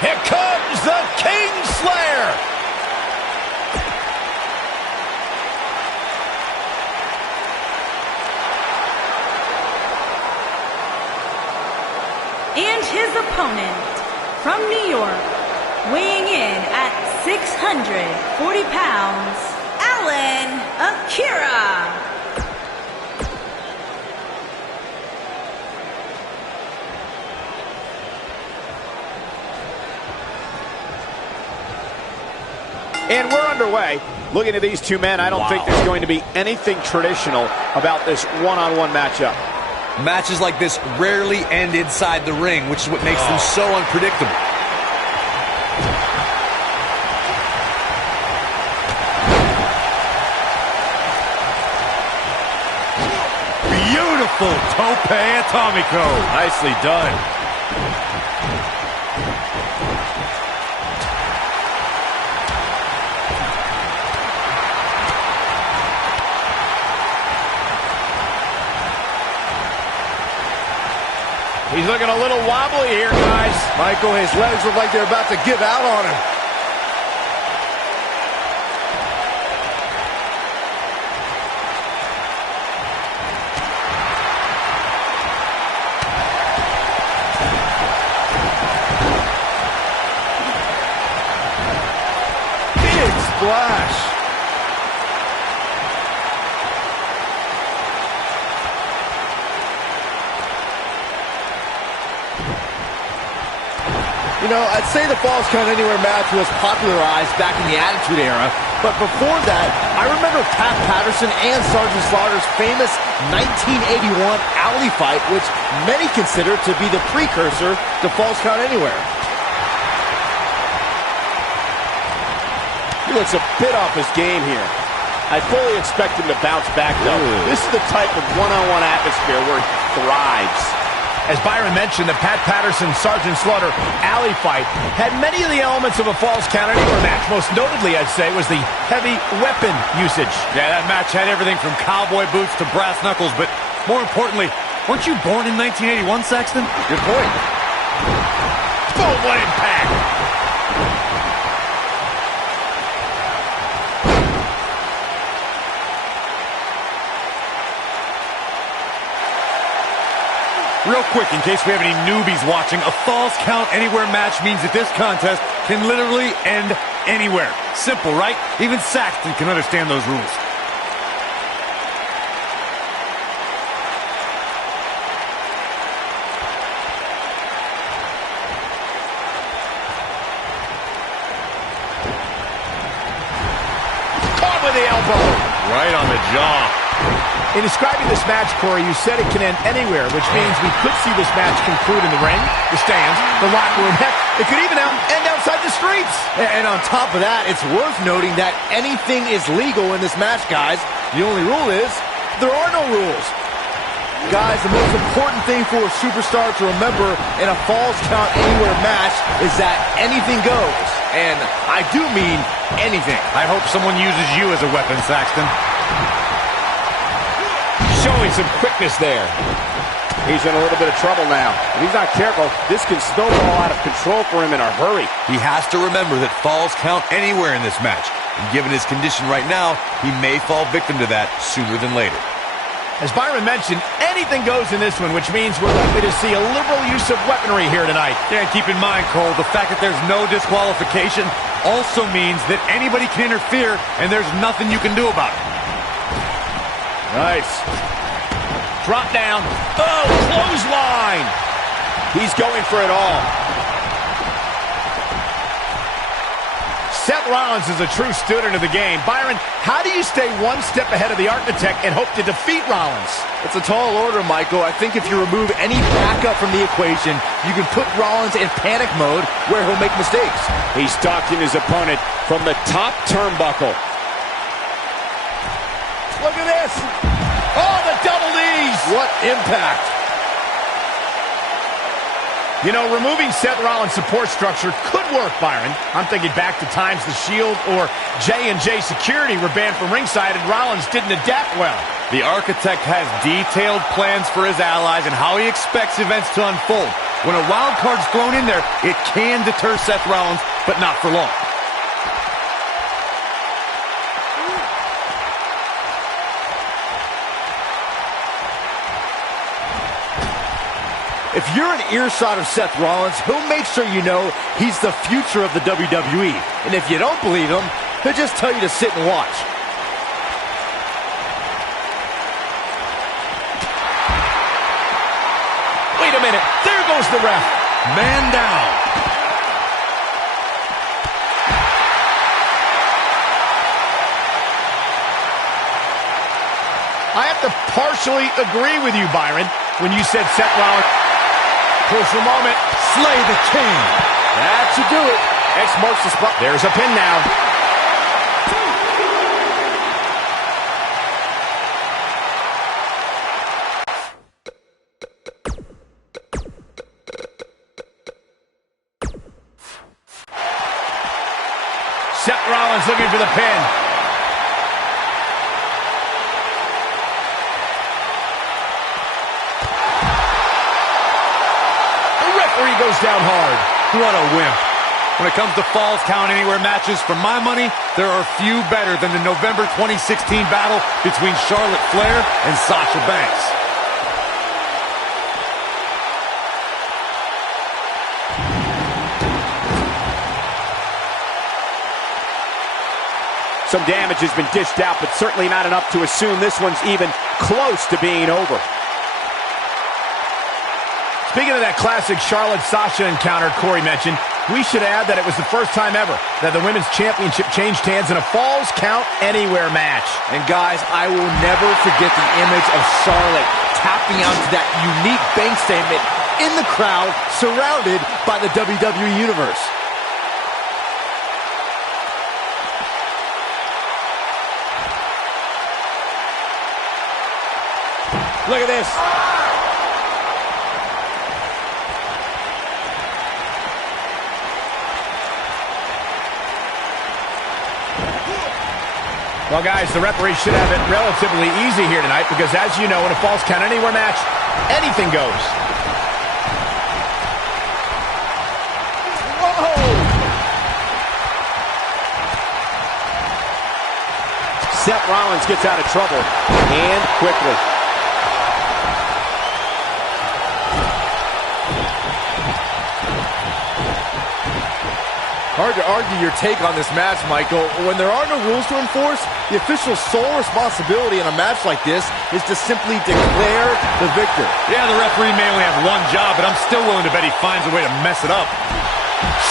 Here comes the Kingslayer. And his opponent from New York, weighing in at 640 pounds, Alan Akira. And we're underway. Looking at these two men, I don't think there's going to be anything traditional about this one-on-one matchup. Matches like this rarely end inside the ring, which is what makes them so unpredictable. Beautiful tope atomico. Nicely done. He's looking a little wobbly here, guys. Michael, his legs look like they're about to give out on him. Big splash. You know, I'd say the Falls Count Anywhere match was popularized back in the Attitude Era, but before that, I remember Pat Patterson and Sergeant Slaughter's famous 1981 alley fight, which many consider to be the precursor to Falls Count Anywhere. He looks a bit off his game here. I fully expect him to bounce back, though. This is the type of one-on-one atmosphere where he thrives. As Byron mentioned, the Pat Patterson-Sergeant Slaughter alley fight had many of the elements of a Falls Count Anywhere match. Most notably, I'd say, was the heavy weapon usage. Yeah, that match had everything from cowboy boots to brass knuckles, but more importantly, weren't you born in 1981, Saxton? Good point. Boom, what impact! Real quick, in case we have any newbies watching, a Falls Count Anywhere match means that this contest can literally end anywhere. Simple, right? Even Saxton can understand those rules. Caught with the elbow. Right on the jaw. In describing this match, Corey, you said it can end anywhere, which means we could see this match conclude in the ring, the stands, the locker room. Heck, it could even end outside the streets. And on top of that, it's worth noting that anything is legal in this match, guys. The only rule is there are no rules. Guys, the most important thing for a superstar to remember in a Falls Count Anywhere match is that anything goes. And I do mean anything. I hope someone uses you as a weapon, Saxton. Showing some quickness there. He's in a little bit of trouble now. If he's not careful, this can snowball out of control for him in a hurry. He has to remember that falls count anywhere in this match. And given his condition right now, he may fall victim to that sooner than later. As Byron mentioned, anything goes in this one, which means we're likely to see a liberal use of weaponry here tonight. Yeah, and keep in mind, Cole, the fact that there's no disqualification also means that anybody can interfere, and there's nothing you can do about it. Nice. Drop down. Oh, clothesline. He's going for it all. Seth Rollins is a true student of the game. Byron, how do you stay one step ahead of the Architect and hope to defeat Rollins? It's a tall order, Michael. I think if you remove any backup from the equation, you can put Rollins in panic mode where he'll make mistakes. He's stalking his opponent from the top turnbuckle. Look at this. Oh, the double knees. What impact. You know, removing Seth Rollins' support structure could work, Byron. I'm thinking back to times the Shield or J&J Security were banned from ringside and Rollins didn't adapt well. The Architect has detailed plans for his allies and how he expects events to unfold. When a wild card's thrown in there, it can deter Seth Rollins, but not for long. If you're an earshot of Seth Rollins, he'll make sure you know he's the future of the WWE. And if you don't believe him, he'll just tell you to sit and watch. Wait a minute. There goes the ref. Man down. I have to partially agree with you, Byron, when you said Seth Rollins. Crucial moment. Slay the king. That should do it. X marks the spot. There's a pin now. Seth Rollins looking for the pin. Goes down hard. What a wimp. When it comes to Falls Count Anywhere matches, for my money, there are few better than the November 2016 battle between Charlotte Flair and Sasha Banks. Some damage has been dished out, but certainly not enough to assume this one's even close to being over. Speaking of that classic Charlotte-Sasha encounter Corey mentioned, we should add that it was the first time ever that the Women's Championship changed hands in a Falls Count Anywhere match. And guys, I will never forget the image of Charlotte tapping out to that unique bank statement in the crowd, surrounded by the WWE Universe. Look at this. Well, guys, the referee should have it relatively easy here tonight because, as you know, in a Falls Count Anywhere match, anything goes. Whoa! Seth Rollins gets out of trouble, and quickly. Hard to argue your take on this match, Michael. When there are no rules to enforce, the official's sole responsibility in a match like this is to simply declare the victor. Yeah, the referee may only have one job, but I'm still willing to bet he finds a way to mess it up.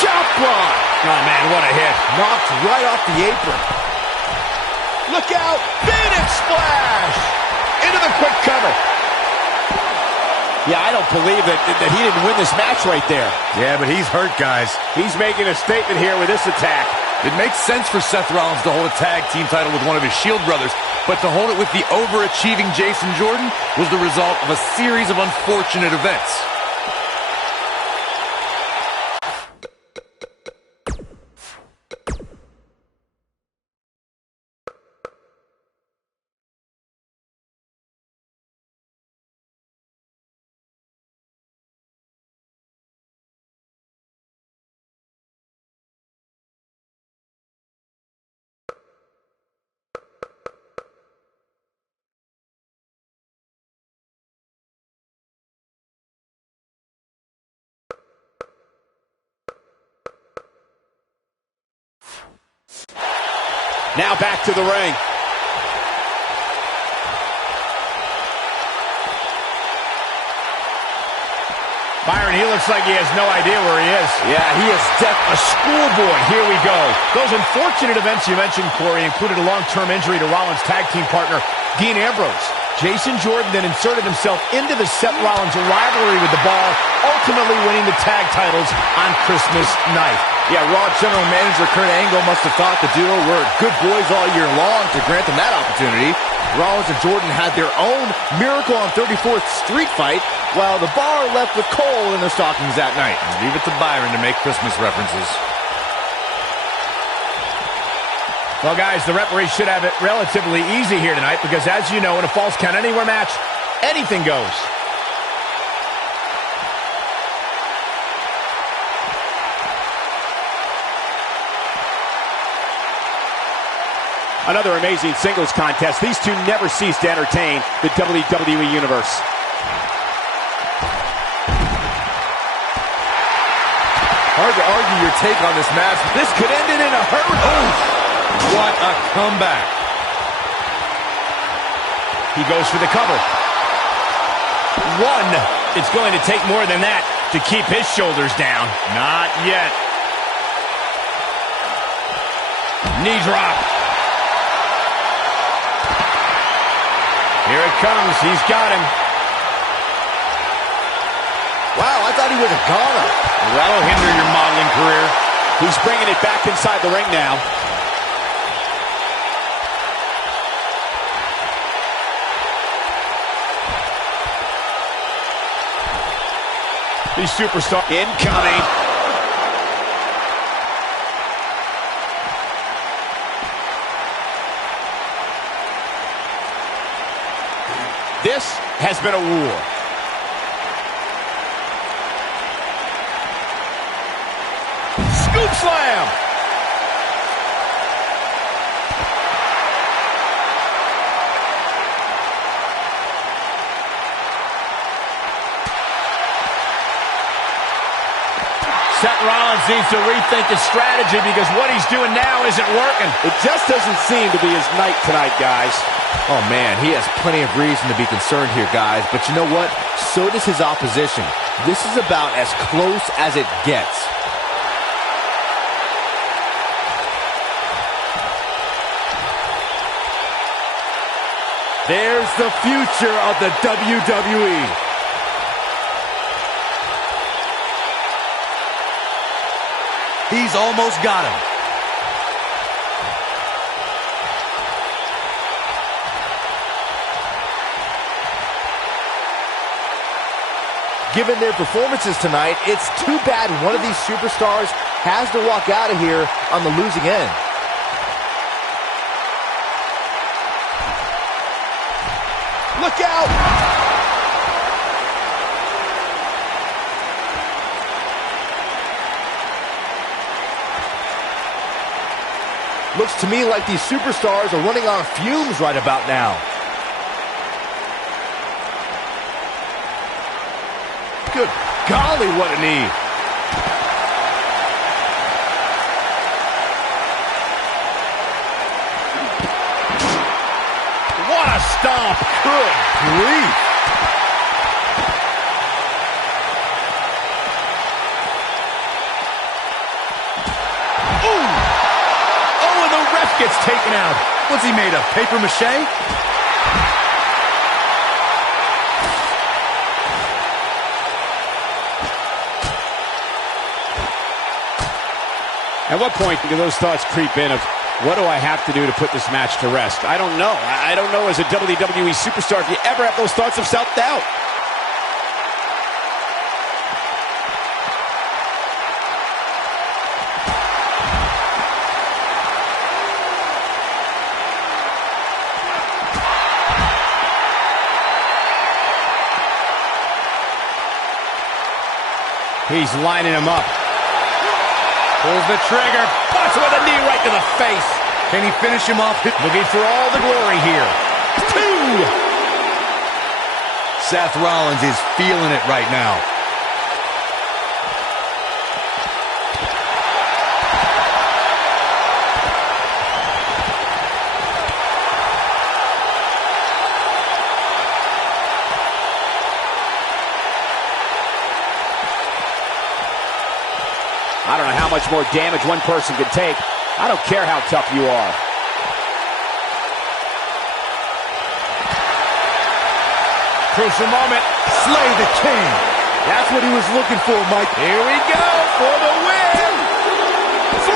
Shot block! Oh, man, what a hit. Knocked right off the apron. Look out! Phoenix Splash! Into the quick cover. Yeah, I don't believe that he didn't win this match right there. Yeah, but he's hurt, guys. He's making a statement here with this attack. It makes sense for Seth Rollins to hold a tag team title with one of his Shield brothers, but to hold it with the overachieving Jason Jordan was the result of a series of unfortunate events. Now back to the ring. Byron, he looks like he has no idea where he is. Yeah, he is a schoolboy. Here we go. Those unfortunate events you mentioned, Corey, included a long-term injury to Rollins' tag team partner, Dean Ambrose. Jason Jordan then inserted himself into the Seth Rollins rivalry with the Bar, ultimately winning the tag titles on Christmas night. Yeah, Raw General Manager Kurt Angle must have thought the duo were good boys all year long to grant them that opportunity. Rollins and Jordan had their own Miracle on 34th Street fight, while the Bar left with Cole in their stockings that night. Leave it to Byron to make Christmas references. Well, guys, the referee should have it relatively easy here tonight because, as you know, in a Falls Count Anywhere match, anything goes. Another amazing singles contest. These two never cease to entertain the WWE Universe. Hard to argue your take on this match. This could end it in a hurry. Oh, what a comeback. He goes for the cover. One. It's going to take more than that to keep his shoulders down. Not yet. Knee drop. Here it comes. He's got him. Wow, I thought he was a goner. That'll hinder your modeling career. He's bringing it back inside the ring now. These superstars incoming. This has been a war. Scoop slam! Seth Rollins needs to rethink his strategy because what he's doing now isn't working. It just doesn't seem to be his night tonight, guys. Oh, man, he has plenty of reason to be concerned here, guys. But you know what? So does his opposition. This is about as close as it gets. There's the future of the WWE. He's almost got him. Given their performances tonight, it's too bad one of these superstars has to walk out of here on the losing end. Look out! Looks to me like these superstars are running on fumes right about now. Good golly, what a knee. What a stomp. Good grief. Gets taken out. What's he made of, paper mache? At what point do those thoughts creep in of, what do I have to do to put this match to rest? I don't know. I don't know as a WWE superstar if you ever have those thoughts of self-doubt. He's lining him up. Pulls the trigger. Punch with a knee right to the face. Can he finish him off? Looking for all the glory here. 2. Seth Rollins is feeling it right now. I don't know how much more damage one person can take. I don't care how tough you are. Crucial moment. Slay the king. That's what he was looking for, Mike. Here we go for the win.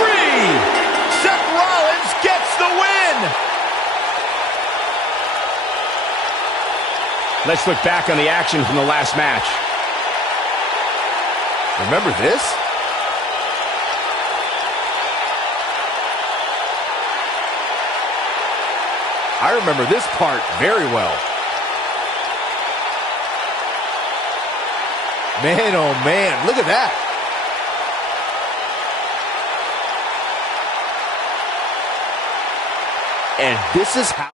3. Seth Rollins gets the win. Let's look back on the action from the last match. Remember this? I remember this part very well. Man, oh man, look at that. And this is how...